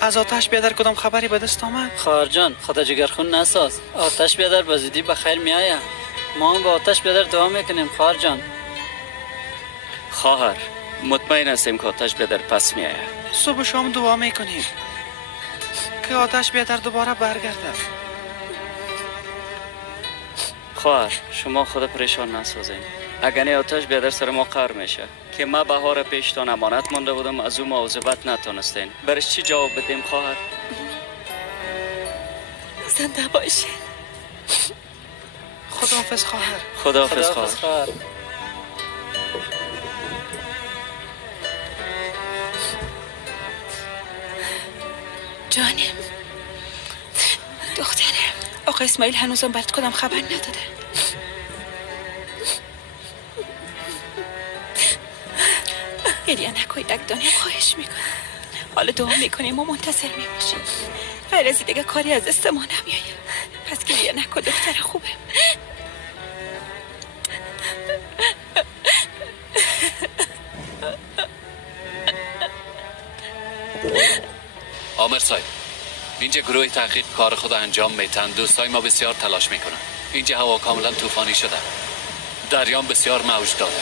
از آتش بیادر کدام خبری به دست آمد؟ خواهر جان خدا جگرخون نساز. آتش بیادر به زودی به خیر میآید. ما هم با آتش بیادر دعا میکنیم خواهر جان. خواهر مطمئن هستیم که آتش بیادر پس میآید. صبح و شام دعا میکنیم که آتش بیادر دوباره برگرده. خواهر شما خود پریشان نسازین. اگر نه آتش بیادر سر ما قهر میشه که ما بهار پیشتان امانت مانده بودم از او مواظبت نتونستین. برش چی جواب بدیم خواهر؟ زنده باشین. خداحافظ خواهر. خداحافظ خواهر. جانم دخترم، آقا اسماعیل هنوزم برات کدام خبر نداده؟ گریه نکنی یک دنیا، خواهش میکنم. حالا دعا میکنیم و منتظر میباشیم. غیر از دیگه کاری از دست ما نمیاید. پس گریه نکن دختر خوبه. عامر صاحب، اینجا گروه تحقیق کار خود انجام میتن. دوستای ما بسیار تلاش میکنن. اینجا هوا کاملا طوفانی شده. دریام بسیار موج داره.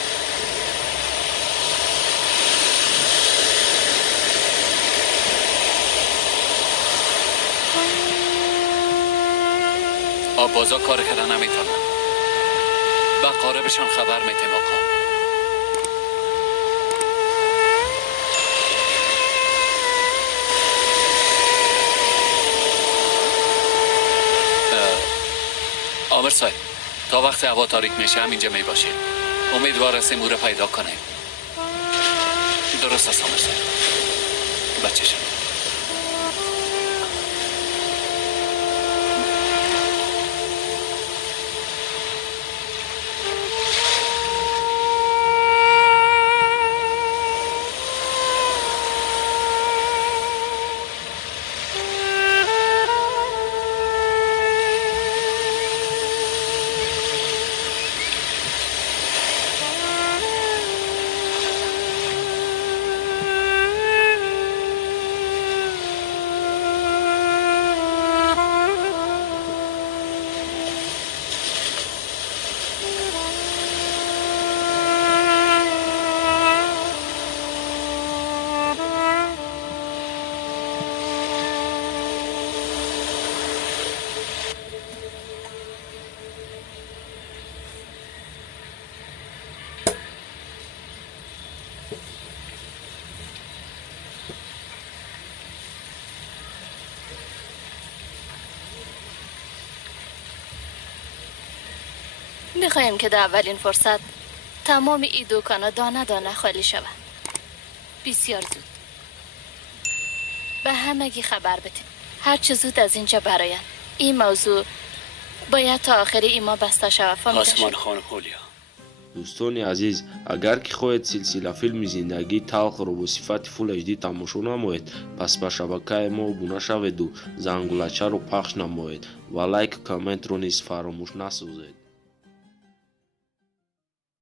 آبازا کار کردن نمیتونن. با قاربشان خبر میتیم آقا. عامر صاحب، تا وقت هوا تاریک میشه هم اینجا میباشیم. امیدوار هستیم او را پیدا کنیم. درست است عامر صاحب. بچه شد. میخوایم که در اولین فرصت تمام این دوکانا دانه دانه خالی شود. بسیار زود به همگی خبر بدیم. هر چه زود از اینجا براین. این موضوع باید تا آخر ایما بسته شود. آسمان خانم هولیا. دوستانی عزیز، اگر که خواهید سلسله فیلم زندگی تلخ رو با صفت فول HD تماشا نمایید، پس به شبکه ما ابونه شوید و زنگولچه رو پخش نمایید و لایک کامنت رو نیز فراموش نسازید.